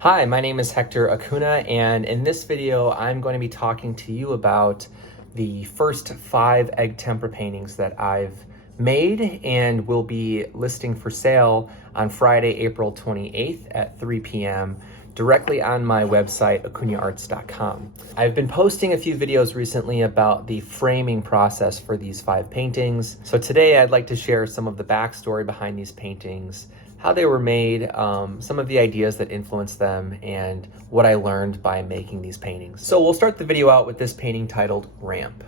Hi, my name is Hector Acuna, and in this video, I'm going to be talking to you about the first 5 egg tempera paintings that I've made and will be listing for sale on Friday, April 28th at 3 p.m. directly on my website, acunaarts.com. I've been posting a few videos recently about the framing process for these 5 paintings. So today I'd like to share some of the backstory behind these paintings, how they were made, some of the ideas that influenced them, and what I learned by making these paintings. So we'll start the video out with this painting titled Ramp.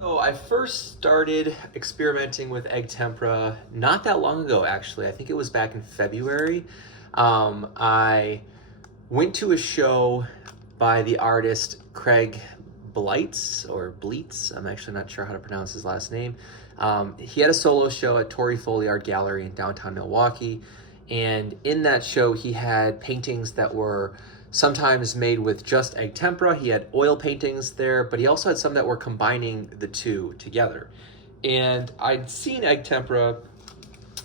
So I first started experimenting with egg tempera not that long ago, actually. I think it was back in February. I went to a show by the artist Craig Bleitz, or Bleitz. I'm actually not sure how to pronounce his last name. He had a solo show at Torrey Foley Art Gallery in downtown Milwaukee. And in that show, he had paintings that were sometimes made with just egg tempera. He had oil paintings there, but he also had some that were combining the two together. And I'd seen egg tempera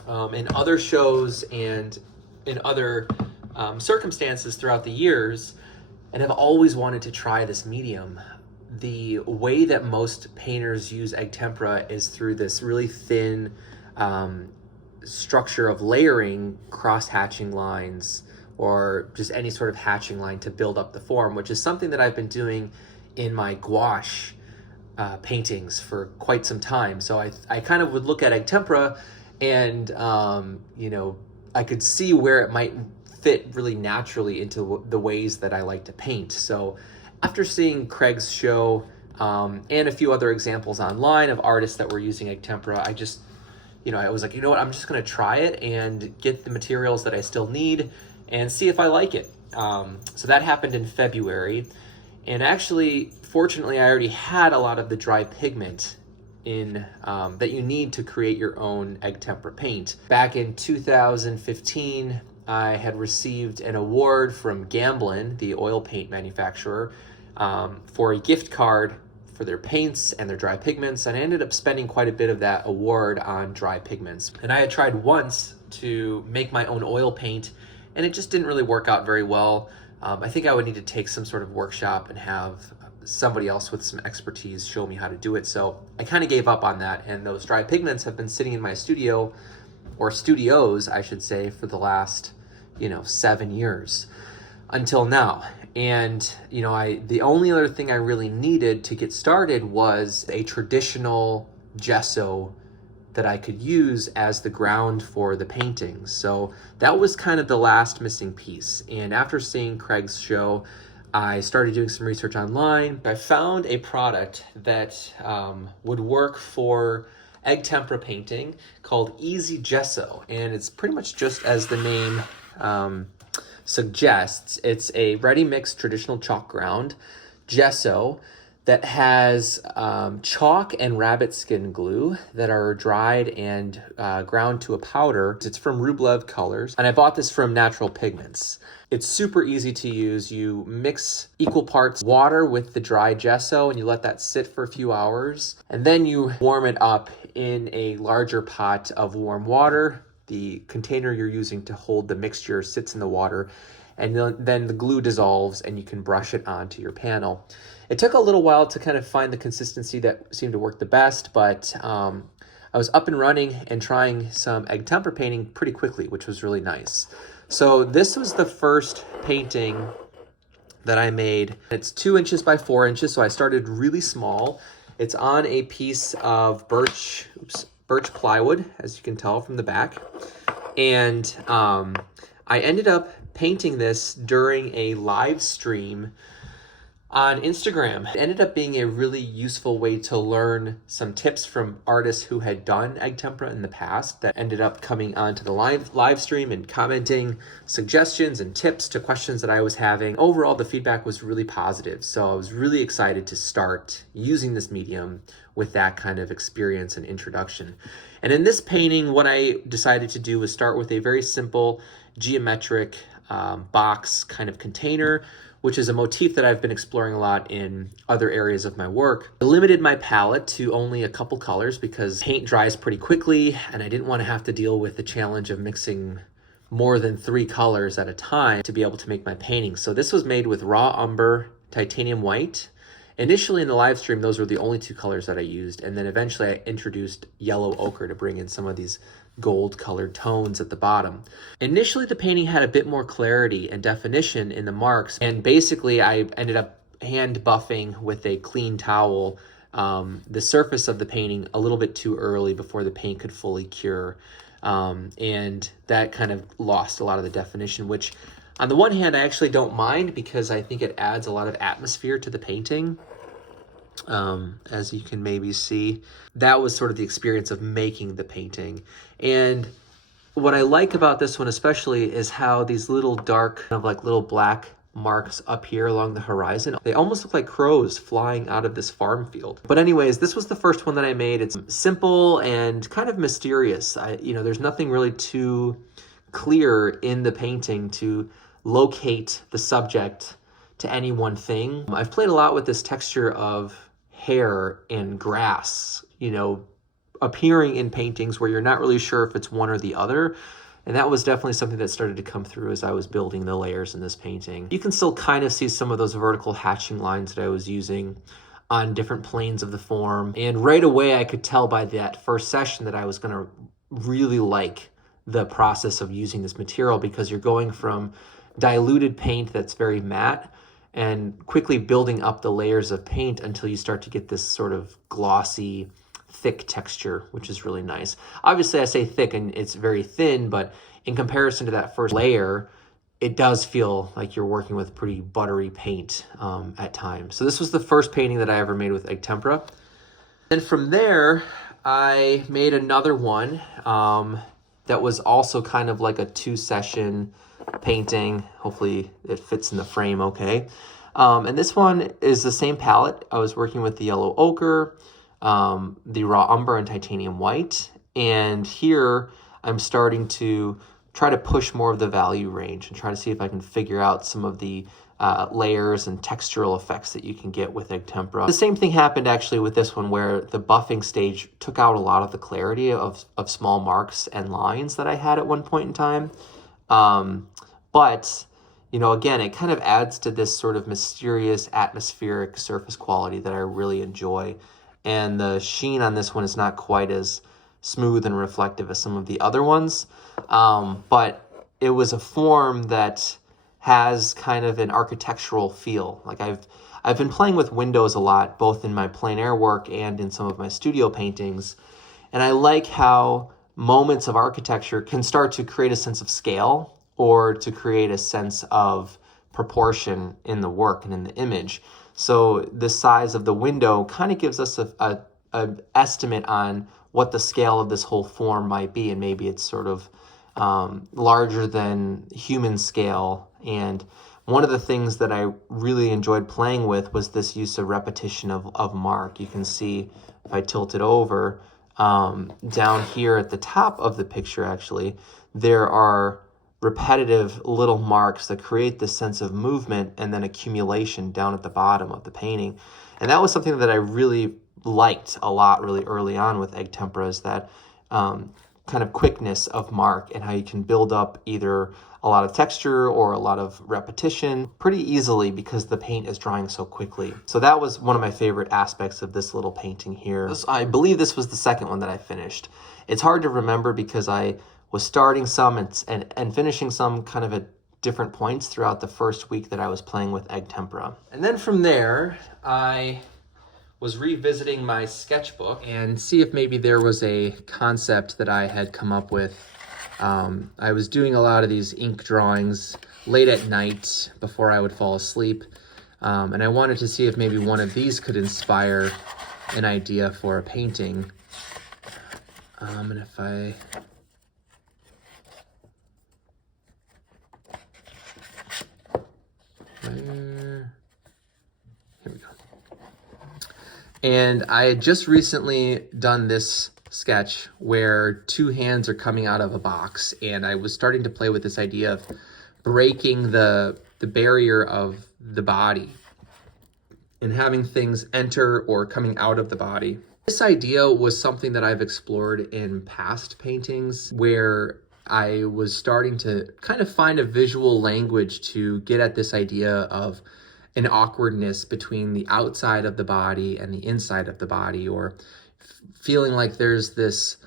in other shows and in other circumstances throughout the years, and have always wanted to try this medium. The way that most painters use egg tempera is through this really thin structure of layering cross-hatching lines, or just any sort of hatching line to build up the form, which is something that I've been doing in my gouache paintings for quite some time. So I kind of would look at egg tempera and, I could see where it might fit really naturally into the ways that I like to paint. So after seeing Craig's show and a few other examples online of artists that were using egg tempera, I just, I was like, you know what, I'm just gonna try it and get the materials that I still need and see if I like it. So that happened in February. And actually, fortunately, I already had a lot of the dry pigment in that you need to create your own egg tempera paint. Back in 2015, I had received an award from Gamblin, the oil paint manufacturer, for a gift card for their paints and their dry pigments, and I ended up spending quite a bit of that award on dry pigments. And I had tried once to make my own oil paint, and it just didn't really work out very well. I think I would need to take some sort of workshop and have somebody else with some expertise show me how to do it. So I kind of gave up on that, and those dry pigments have been sitting in my studio, or studios, I should say, for the last 7 years until now. And the only other thing I really needed to get started was a traditional gesso that I could use as the ground for the paintings. So that was kind of the last missing piece. And after seeing Craig's show, I started doing some research online. I found a product that would work for egg tempera painting called Easy Gesso, and it's pretty much just as the name suggests. It's a ready mix traditional chalk ground gesso that has chalk and rabbit skin glue that are dried and ground to a powder. It's from Rublev Colors, and I bought this from Natural Pigments. It's super easy to use. You mix equal parts water with the dry gesso, and you let that sit for a few hours, and then you warm it up in a larger pot of warm water. The container you're using to hold the mixture sits in the water, and then the glue dissolves and you can brush it onto your panel. It took a little while to kind of find the consistency that seemed to work the best, but I was up and running and trying some egg tempera painting pretty quickly, which was really nice. So this was the first painting that I made. It's 2 inches by 4 inches, so I started really small. It's on a piece of birch plywood, as you can tell from the back. And I ended up painting this during a live stream on Instagram. It ended up being a really useful way to learn some tips from artists who had done egg tempera in the past, that ended up coming onto the live stream and commenting suggestions and tips to questions that I was having. Overall, the feedback was really positive, so I was really excited to start using this medium with that kind of experience and introduction. And in this painting, what I decided to do was start with a very simple geometric box kind of container, which is a motif that I've been exploring a lot in other areas of my work. I limited my palette to only a couple colors because paint dries pretty quickly, and I didn't want to have to deal with the challenge of mixing more than 3 colors at a time to be able to make my paintings. So this was made with raw umber, titanium white. Initially in the live stream, those were the only 2 colors that I used. And then eventually I introduced yellow ochre to bring in some of these gold colored tones at the bottom. Initially, the painting had a bit more clarity and definition in the marks. And basically I ended up hand buffing with a clean towel the surface of the painting a little bit too early before the paint could fully cure. And that kind of lost a lot of the definition, which on the one hand, I actually don't mind because I think it adds a lot of atmosphere to the painting. As you can maybe see, that was sort of the experience of making the painting. And what I like about this one especially is how these little dark, kind of like little black marks up here along the horizon, they almost look like crows flying out of this farm field. But anyways, this was the first one that I made. It's simple and kind of mysterious. There's nothing really too clear in the painting to locate the subject to any one thing. I've played a lot with this texture of hair and grass, appearing in paintings where you're not really sure if it's one or the other. And that was definitely something that started to come through as I was building the layers in this painting. You can still kind of see some of those vertical hatching lines that I was using on different planes of the form. And right away, I could tell by that first session that I was going to really like the process of using this material, because you're going from diluted paint that's very matte and quickly building up the layers of paint until you start to get this sort of glossy, thick texture, which is really nice. Obviously, I say thick and it's very thin, but in comparison to that first layer, it does feel like you're working with pretty buttery paint at times. So this was the first painting that I ever made with egg tempera. Then from there, I made another one that was also kind of like a 2-session painting. Hopefully it fits in the frame okay. And this one is the same palette. I was working with the yellow ochre, the raw umber, and titanium white. And here I'm starting to try to push more of the value range and try to see if I can figure out some of the layers and textural effects that you can get with egg tempera. The same thing happened actually with this one, where the buffing stage took out a lot of the clarity of small marks and lines that I had at one point in time. But again, it kind of adds to this sort of mysterious atmospheric surface quality that I really enjoy. And the sheen on this one is not quite as smooth and reflective as some of the other ones. But it was a form that has kind of an architectural feel. Like I've been playing with windows a lot, both in my plein air work and in some of my studio paintings. And I like how moments of architecture can start to create a sense of scale or to create a sense of proportion in the work and in the image. So the size of the window kind of gives us a estimate on what the scale of this whole form might be, and maybe it's sort of larger than human scale. And one of the things that I really enjoyed playing with was this use of repetition of mark. You can see if I tilt it over, down here at the top of the picture, actually, there are repetitive little marks that create this sense of movement and then accumulation down at the bottom of the painting. And that was something that I really liked a lot really early on with egg tempera, is that kind of quickness of mark and how you can build up either a lot of texture or a lot of repetition pretty easily because the paint is drying so quickly. So that was one of my favorite aspects of this little painting here. I believe this was the second one that I finished. It's hard to remember because I was starting some and finishing some kind of at different points throughout the first week that I was playing with egg tempera. And then from there, I was revisiting my sketchbook and see if maybe there was a concept that I had come up with. I was doing a lot of these ink drawings late at night before I would fall asleep. And I wanted to see if maybe one of these could inspire an idea for a painting. And if I... Here we go. And I had just recently done this sketch where 2 hands are coming out of a box, and I was starting to play with this idea of breaking the barrier of the body and having things enter or coming out of the body. This idea was something that I've explored in past paintings where I was starting to kind of find a visual language to get at this idea of an awkwardness between the outside of the body and the inside of the body, or feeling like there's this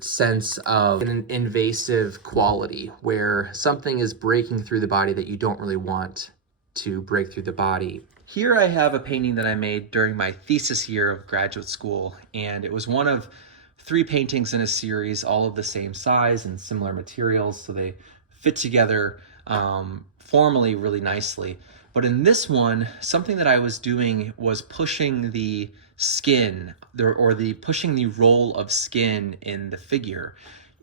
sense of an invasive quality where something is breaking through the body that you don't really want to break through the body. Here I have a painting that I made during my thesis year of graduate school, and it was one of 3 paintings in a series, all of the same size and similar materials, so they fit together formally really nicely. But in this one, something that I was doing was pushing the skin, pushing the role of skin in the figure.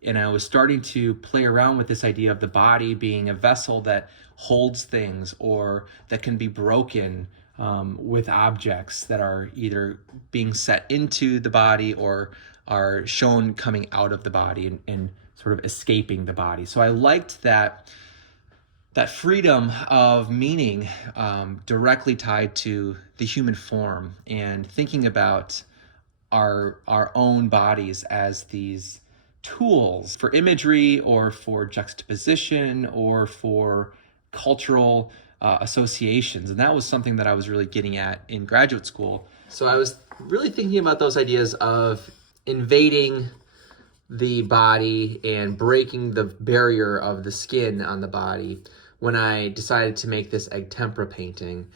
And I was starting to play around with this idea of the body being a vessel that holds things, or that can be broken with objects that are either being set into the body or are shown coming out of the body and sort of escaping the body. So I liked that freedom of meaning directly tied to the human form, and thinking about our own bodies as these tools for imagery or for juxtaposition or for cultural associations. And that was something that I was really getting at in graduate school. So I was really thinking about those ideas of invading the body and breaking the barrier of the skin on the body when I decided to make this egg tempera painting.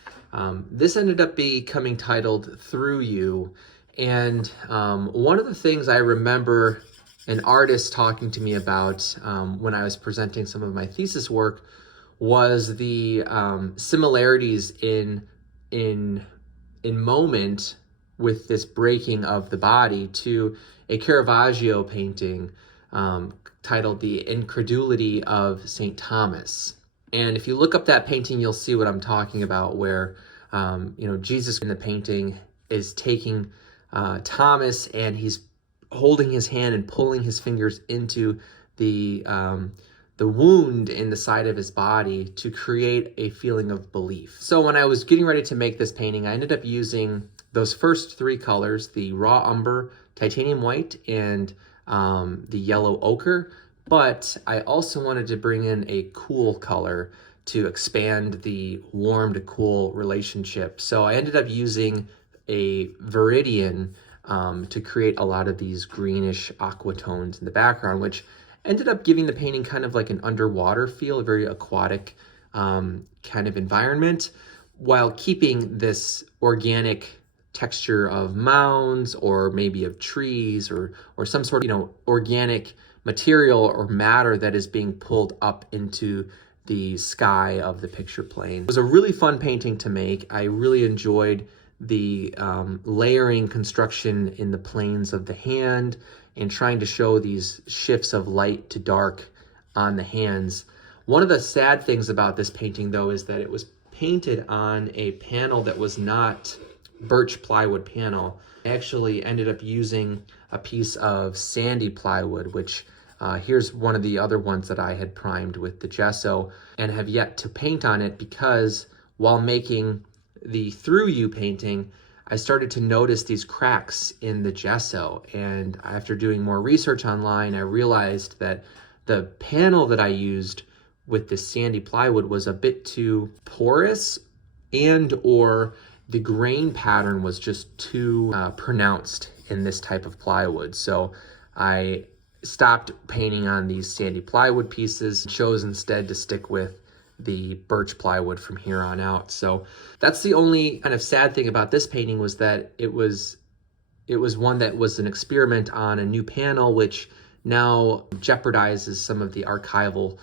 This ended up becoming titled Through You. And one of the things I remember an artist talking to me about when I was presenting some of my thesis work was the similarities in moment with this breaking of the body to a Caravaggio painting titled The Incredulity of St. Thomas. And if you look up that painting, you'll see what I'm talking about, where Jesus in the painting is taking Thomas, and he's holding his hand and pulling his fingers into the wound in the side of his body to create a feeling of belief. So when I was getting ready to make this painting, I ended up using those first 3 colors, the raw umber, titanium white, and the yellow ochre. But I also wanted to bring in a cool color to expand the warm to cool relationship. So I ended up using a viridian to create a lot of these greenish aqua tones in the background, which ended up giving the painting kind of like an underwater feel, a very aquatic kind of environment, while keeping this organic texture of mounds or maybe of trees or some sort of organic material or matter that is being pulled up into the sky of the picture plane. It was a really fun painting to make. I really enjoyed the layering construction in the planes of the hand and trying to show these shifts of light to dark on the hands. One of the sad things about this painting, though, is that it was painted on a panel that was not birch plywood panel. I actually ended up using a piece of sandy plywood, which here's one of the other ones that I had primed with the gesso and have yet to paint on it, because while making the Through You painting, I started to notice these cracks in the gesso. And after doing more research online, I realized that the panel that I used with this sandy plywood was a bit too porous, and or the grain pattern was just too pronounced in this type of plywood. So I stopped painting on these sandy plywood pieces, chose instead to stick with the birch plywood from here on out. So that's the only kind of sad thing about this painting, was that it was one that was an experiment on a new panel, which now jeopardizes some of the archival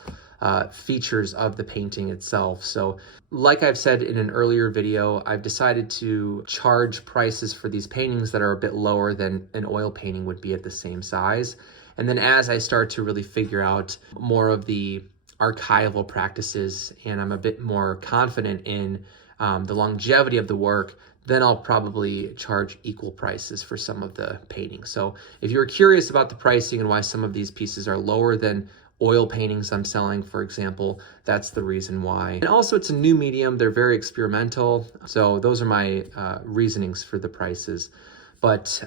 features of the painting itself. So like I've said in an earlier video, I've decided to charge prices for these paintings that are a bit lower than an oil painting would be at the same size. And then as I start to really figure out more of the archival practices and I'm a bit more confident in the longevity of the work, then I'll probably charge equal prices for some of the paintings. So if you're curious about the pricing and why some of these pieces are lower than oil paintings I'm selling, for example, that's the reason why. And also, it's a new medium. They're very experimental. So those are my reasonings for the prices. But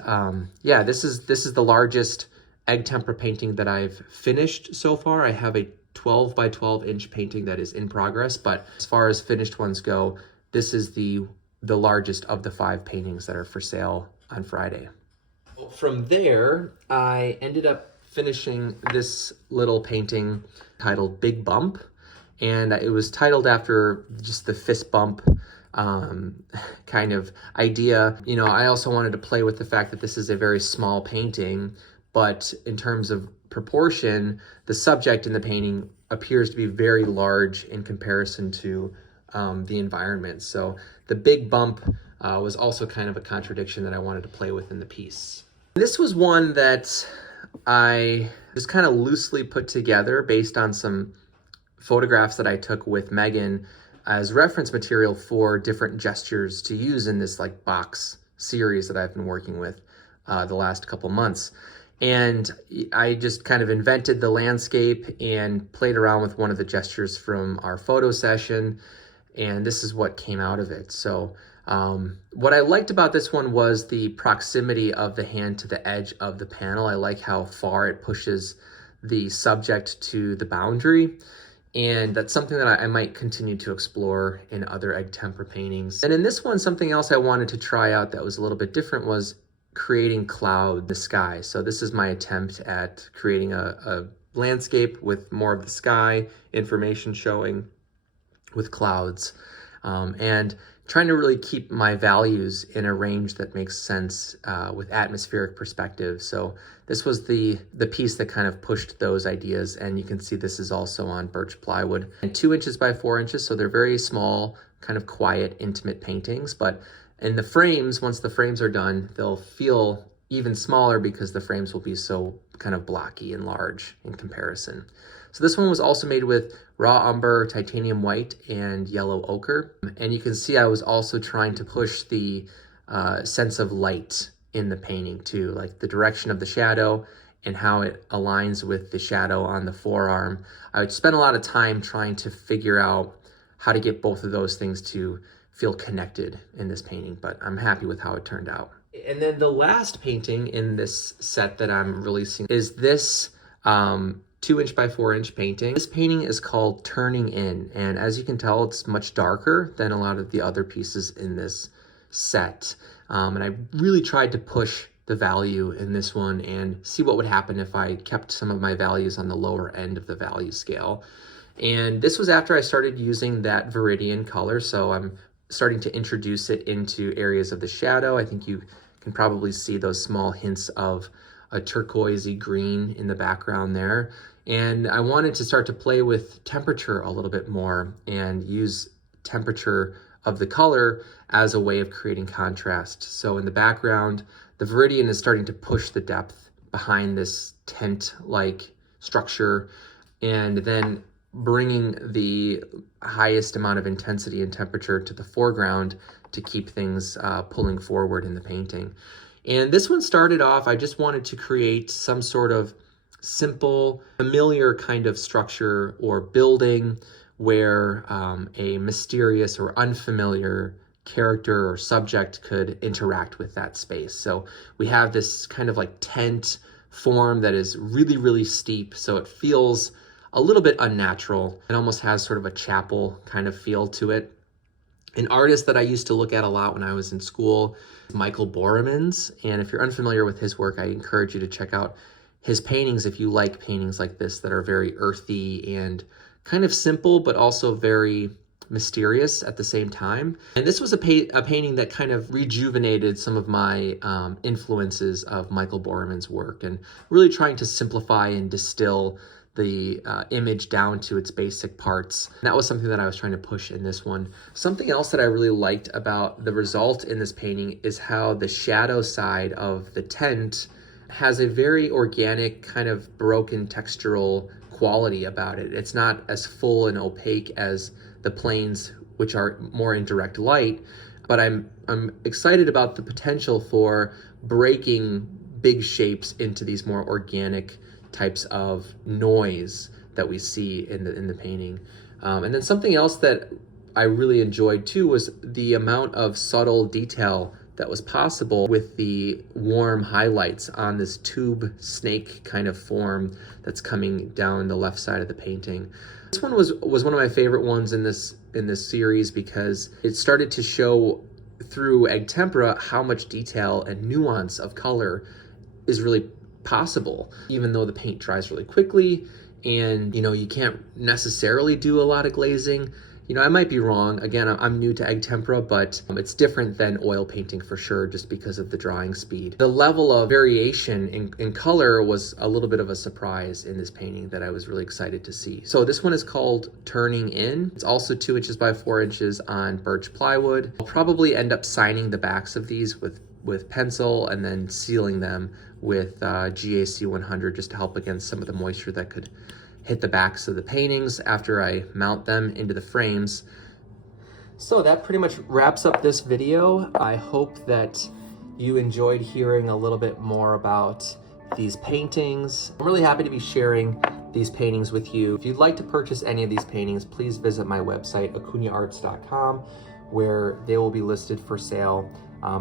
yeah, this is the largest egg tempera painting that I've finished so far. I have a 12 by 12 inch painting that is in progress, but as far as finished ones go, this is the largest of the 5 paintings that are for sale on Friday. From there, I ended up finishing this little painting titled Big Bump, and it was titled after just the fist bump kind of idea. You know, I also wanted to play with the fact that this is a very small painting, but in terms of proportion, the subject in the painting appears to be very large in comparison to the environment. So the big bump was also kind of a contradiction that I wanted to play with in the piece. This was one that I just kind of loosely put together based on some photographs that I took with Megan as reference material for different gestures to use in this like box series that I've been working with the last couple months. And I just kind of invented the landscape and played around with one of the gestures from our photo session, and this is what came out of it. So what I liked about this one was the proximity of the hand to the edge of the panel. I like how far it pushes the subject to the boundary, and that's something that I might continue to explore in other egg tempera paintings. And in this one, something else I wanted to try out that was a little bit different was creating cloud in the sky. So this is my attempt at creating a landscape with more of the sky information showing with clouds, and trying to really keep my values in a range that makes sense with atmospheric perspective. So this was the piece that kind of pushed those ideas, and you can see this is also on birch plywood and 2 inches by 4 inches. So they're very small, kind of quiet, intimate paintings, but in the frames, once the frames are done, they'll feel even smaller because the frames will be so kind of blocky and large in comparison. So this one was also made with raw umber, titanium white, and yellow ochre. And you can see I was also trying to push the sense of light in the painting too, like the direction of the shadow and how it aligns with the shadow on the forearm. I would spend a lot of time trying to figure out how to get both of those things to feel connected in this painting, but I'm happy with how it turned out. And then the last painting in this set that I'm releasing is this 2 inch by 4 inch painting. This painting is called Turning In, and as you can tell, it's much darker than a lot of the other pieces in this set. And I really tried to push the value in this one and see what would happen if I kept some of my values on the lower end of the value scale. And this was after I started using that Viridian color, so I'm starting to introduce it into areas of the shadow. I think you can probably see those small hints of a turquoisey green in the background there. And I wanted to start to play with temperature a little bit more and use temperature of the color as a way of creating contrast. So in the background, the Viridian is starting to push the depth behind this tent-like structure, and then bringing the highest amount of intensity and temperature to the foreground to keep things pulling forward in the painting. And this one started off, I just wanted to create some sort of simple, familiar kind of structure or building where a mysterious or unfamiliar character or subject could interact with that space. So we have this kind of like tent form that is really, really steep, so it feels a little bit unnatural. It almost has sort of a chapel kind of feel to it. An artist that I used to look at a lot when I was in school, Michael Boremans, and if you're unfamiliar with his work, I encourage you to check out his paintings if you like paintings like this that are very earthy and kind of simple, but also very mysterious at the same time. And this was a painting that kind of rejuvenated some of my influences of Michael Boremans' work, and really trying to simplify and distill the image down to its basic parts. And that was something that I was trying to push in this one. Something else that I really liked about the result in this painting is how the shadow side of the tent has a very organic, kind of broken textural quality about it. It's not as full and opaque as the planes, which are more in direct light, but I'm excited about the potential for breaking big shapes into these more organic types of noise that we see in the painting. And then something else that I really enjoyed too was the amount of subtle detail that was possible with the warm highlights on this tube snake kind of form that's coming down the left side of the painting. This one was one of my favorite ones in this series because it started to show through egg tempera how much detail and nuance of color is really possible, even though the paint dries really quickly and you can't necessarily do a lot of glazing. I might be wrong. Again, I'm new to egg tempera, but it's different than oil painting for sure, just because of the drying speed. The level of variation in color was a little bit of a surprise in this painting that I was really excited to see. So this one is called Turning In. It's also 2 inches by 4 inches on birch plywood. I'll probably end up signing the backs of these with pencil and then sealing them with GAC 100 just to help against some of the moisture that could hit the backs of the paintings after I mount them into the frames. So that pretty much wraps up this video. I hope that you enjoyed hearing a little bit more about these paintings. I'm really happy to be sharing these paintings with you. If you'd like to purchase any of these paintings, please visit my website, acunhaarts.com, where they will be listed for sale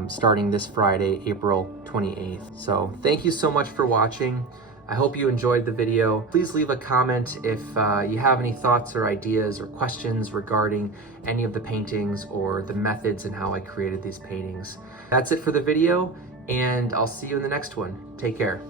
starting this Friday, April 28th. So thank you so much for watching. I hope you enjoyed the video. Please leave a comment if you have any thoughts or ideas or questions regarding any of the paintings or the methods and how I created these paintings. That's it for the video, and I'll see you in the next one. Take care.